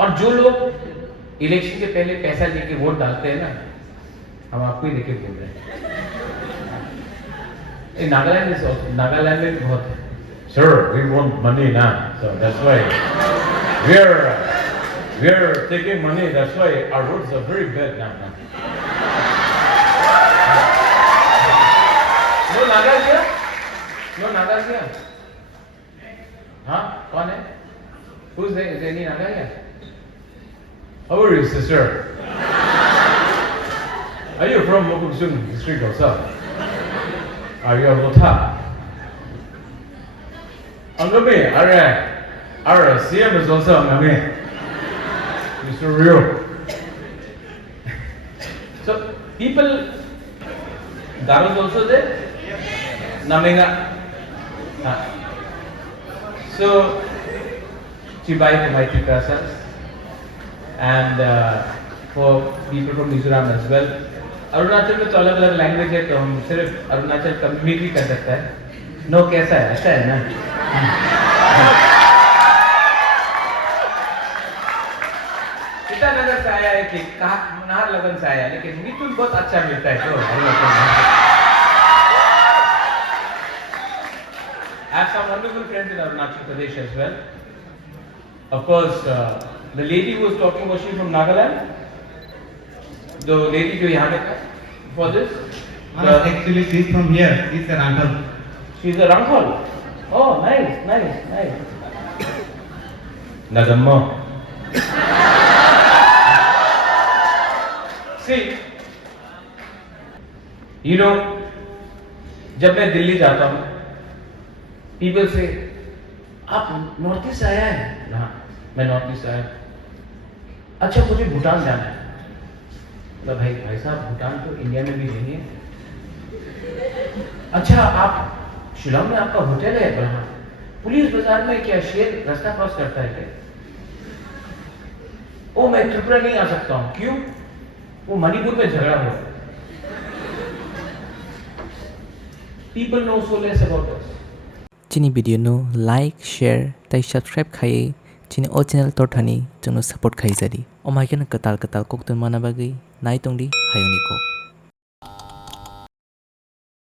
और जो लोग इलेक्शन के पहले पैसा लेके वोट डालते हैं ना, हम आपको ही लेके बोल रहे हैं। नागालैंड में बहुत है। Sir, we want money now, so that's why we are taking money. That's why our roads are very bad now. No Naga here? No Naga here? हाँ, कौन है? Who's there? Is there any Naga here? How are you, sister? Are you from Mokuksung district also? Are you a Lotha? Angami, our CM is also Angami. Mr. Rio. So, people, that was also there? Namenga. So, Chibai for my Chikasas. And for people from Mizoram as well. Arunachal में तो अलग अलग language है, तो हम सिर्फ अरुणाचल का mimicry कर सकता है। नो कैसा है? अच्छा है ना? ईटानगर से आया है कि नाहरलगुन से आया है, लेकिन मिथुन बहुत अच्छा मिलता है। तो I have some wonderful friends in Arunachal Pradesh as well. Of course, the lady who was talking, was she from Nagaland? The lady जो यहाँ पे था for this? Actually, she's from here. She's a Ranghal. She's a Ranghal. Oh, nice. Nagammo. See, you know, जब मैं दिल्ली जाता हूँ, people say, आप north east आया है? हाँ, मैं नॉर्थ ईस्ट आया। अच्छा, मुझे भूटान जाना है। तो भाई साहब, भूटान तो इंडिया में भी नहीं है। अच्छा, आप शिलोंग में आपका होटल है? हाँ। पुलिस बाजार में क्या शेर रास्ता क्रॉस करता है क्या? ओ, मैं त्रिपुरा नहीं आ सकता हूँ। क्यों? वो मणिपुर में झगड़ा हुआ। People know so less about us. Chini video no like, share, tai subscribe khai. Chini o channel to thani chungno support khai jari. O mai ken katal kok tun mana bagi nai tongdi hayoni ko.